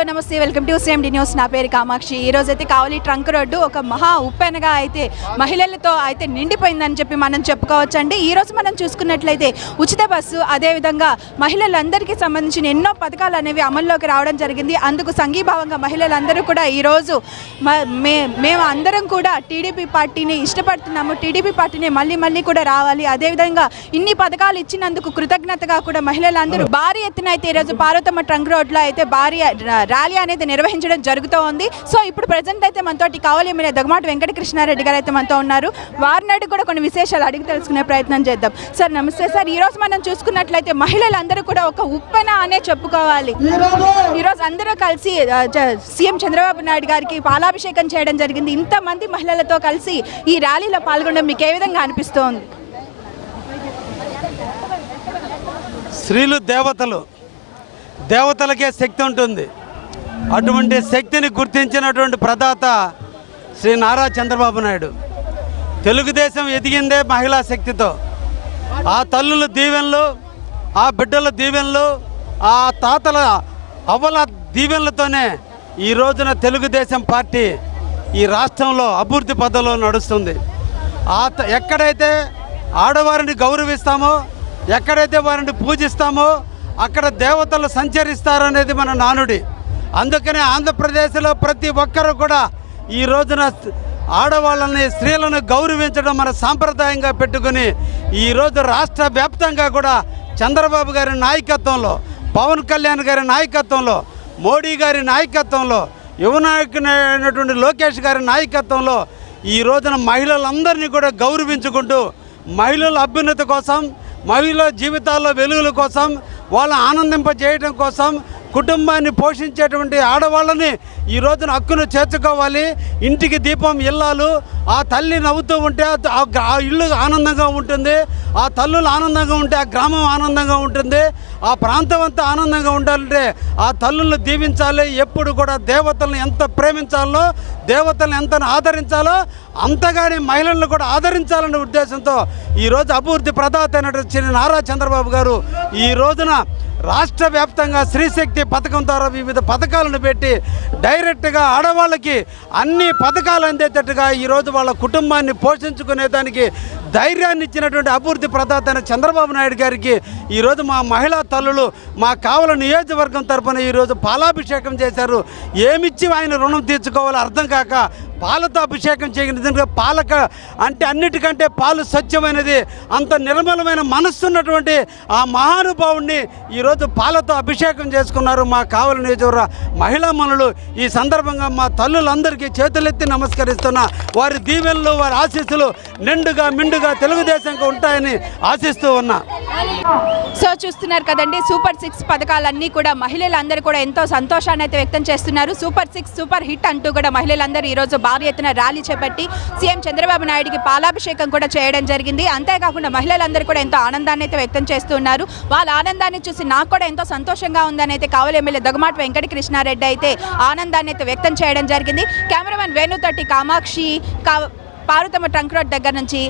Hello నమస్తే. Welcome to same D news. నా పేరు కామాక్షి. ఈ రోజు అయితే కావలి ట్రంక్ రోడ్డు ఒక మహా ఉప్పెనగా అయితే మహిళలతో అయితే నిండిపోయిందని చెప్పి మనం చెప్పుకోవచ్చండి. ఈ రోజు మనం చూసుకున్నట్లయితే ఉచిత బస్సు అదేవిధంగా మహిళలందరికీ సంబంధించిన ఎన్నో పథకాలు అనేవి అమల్లోకి రావడం జరిగింది. అందుకు సంఘీభావంగా మహిళలందరూ కూడా ఈరోజు మ- మే మేము అందరం కూడా టీడీపీ పార్టీని ఇష్టపడుతున్నాము. టీడీపీ పార్టీని మళ్ళీ మళ్ళీ కూడా రావాలి. అదేవిధంగా ఇన్ని పథకాలు ఇచ్చినందుకు కృతజ్ఞతగా కూడా మహిళలందరూ భారీ ఎత్తున అయితే ఈరోజు పార్వతమ్మ ట్రంక్ రోడ్లో అయితే భారీ ర్యాలీ అనేది నిర్వహించడం జరుగుతూ ఉంది. సో ఇప్పుడు ప్రజెంట్ అయితే మనతోటి కావాలి ఎమ్మెల్యే దగ్గమాటి వెంకటకృష్ణారెడ్డి గారు అయితే మనతో ఉన్నారు. వారిని అడిగి కూడా కొన్ని విశేషాలు అడిగి తెలుసుకునే ప్రయత్నం చేద్దాం. సార్ నమస్తే సార్. ఈ రోజు మనం చూసుకున్నట్లయితే మహిళలందరూ కూడా ఒక ఉప్పెన అనే చెప్పుకోవాలి. ఈ రోజు అందరూ కలిసి సీఎం చంద్రబాబు నాయుడు గారికి పాలాభిషేకం చేయడం జరిగింది. ఇంతమంది మహిళలతో కలిసి ఈ ర్యాలీలో పాల్గొనడం మీకు ఏ విధంగా అనిపిస్తోంది? స్త్రీలు దేవతలు. దేవతలకే శక్తి ఉంటుంది. అటువంటి శక్తిని గుర్తించినటువంటి ప్రదాత శ్రీ నారా చంద్రబాబు నాయుడు. తెలుగుదేశం ఎదిగిందే మహిళా శక్తితో. ఆ తల్లుల దీవెనలు ఆ బిడ్డల దీవెనలు ఆ తాతల అవ్వల దీవెనలతోనే ఈ రోజున తెలుగుదేశం పార్టీ ఈ రాష్ట్రంలో అభివృద్ధి పథంలో నడుస్తుంది. ఆ ఎక్కడైతే ఆడవారిని గౌరవిస్తామో ఎక్కడైతే వారిని పూజిస్తామో అక్కడ దేవతలు సంచరిస్తారనేది మన నానుడి. అందుకనే ఆంధ్రప్రదేశ్లో ప్రతి ఒక్కరు కూడా ఈ రోజున ఆడవాళ్ళని స్త్రీలను గౌరవించడం మన సాంప్రదాయంగా పెట్టుకుని ఈరోజు రాష్ట్ర వ్యాప్తంగా కూడా చంద్రబాబు గారి నాయకత్వంలో పవన్ కళ్యాణ్ గారి నాయకత్వంలో మోడీ గారి నాయకత్వంలో యువ నాయకునైనటువంటి లోకేష్ గారి నాయకత్వంలో ఈ రోజున మహిళలందరినీ కూడా గౌరవించుకుంటూ మహిళల అభ్యున్నతి కోసం మహిళల జీవితాల్లో వెలుగుల కోసం వాళ్ళ ఆనందింపజేయడం కోసం కుటుంబాన్ని పోషించేటువంటి ఆడవాళ్ళని ఈ రోజున హక్కును చేర్చుకోవాలి. ఇంటికి దీపం ఇల్లాలు ఆ తల్లి నవ్వుతూ ఉంటే ఆ- ఇల్లు ఆనందంగా ఉంటుంది. ఆ తల్లులు ఆనందంగా ఉంటే ఆ గ్రామం ఆనందంగా ఉంటుంది. ఆ ప్రాంతం అంతా ఆనందంగా ఉండాలంటే ఆ తల్లులను దీవించాలి. ఎప్పుడు కూడా దేవతలను ఎంత ప్రేమించాలో దేవతలను ఎంత ఆదరించాలో అంతగానే మహిళలను కూడా ఆదరించాలనే ఉద్దేశంతో ఈరోజు అభివృద్ధి ప్రదాత అయినటువంటి నారా చంద్రబాబు గారు ఈ రోజున రాష్ట్ర వ్యాప్తంగా స్త్రీశక్తి పథకం ద్వారా వివిధ పథకాలను పెట్టి డైరెక్ట్గా ఆడవాళ్ళకి అన్ని పథకాలు అందేటట్టుగా ఈరోజు వాళ్ళ కుటుంబాన్ని పోషించుకునే దానికి ధైర్యాన్ని ఇచ్చినటువంటి అభివృద్ధి ప్రదాత అయిన చంద్రబాబు నాయుడు గారికి ఈరోజు మా మహిళా తల్లులు మా కావల నియోజకవర్గం తరపున ఈరోజు పాలాభిషేకం చేశారు. ఏమిచ్చి ఆయన రుణం తీర్చుకోవాలో అర్థం కాక పాలతో అభిషేకం చేయడం పాలక అంటే అన్నిటికంటే పాలు స్వచ్ఛమైనది అంత నిర్మలమైన మనస్సున్నటువంటి ఆ మహానుభావుణ్ణి ఈరోజు పాలతో అభిషేకం చేసుకున్నారు మా కావల నియోజకవర్గ మహిళా మనులు. ఈ సందర్భంగా మా తల్లులందరికీ చేతులెత్తి నమస్కరిస్తున్న. వారి దీవెనలు వారి ఆశీస్సులు నిండుగా మిండుగా తెలుగుదేశంగా ఉంటాయని ఆశిస్తూ ఉన్నా. సో చూస్తున్నారు కదండి సూపర్ సిక్స్ పథకాలన్నీ కూడా మహిళలందరూ కూడా ఎంతో సంతోషాన్ని అయితే వ్యక్తం చేస్తున్నారు. సూపర్ సిక్స్ సూపర్ హిట్ అంటూ కూడా మహిళలందరూ ఈరోజు భారీ ఎత్తున ర్యాలీ చేపట్టి సీఎం చంద్రబాబు నాయుడికి పాలాభిషేకం కూడా చేయడం జరిగింది. అంతేకాకుండా మహిళలందరూ కూడా ఎంతో ఆనందాన్ని అయితే వ్యక్తం చేస్తున్నారు వాళ్ళ ఆనందాన్ని చూసి నాకు కూడా ఎంతో సంతోషంగా ఉందని అయితే కావలి ఎమ్మెల్యే దగ్గమాట వెంకట కృష్ణారెడ్డి అయితే ఆనందాన్ని అయితే వ్యక్తం చేయడం జరిగింది. కెమెరామెన్ వేణుతోటి కామాక్షి కా పార్వతమ్మ ట్రంక్ రోడ్ దగ్గర నుంచి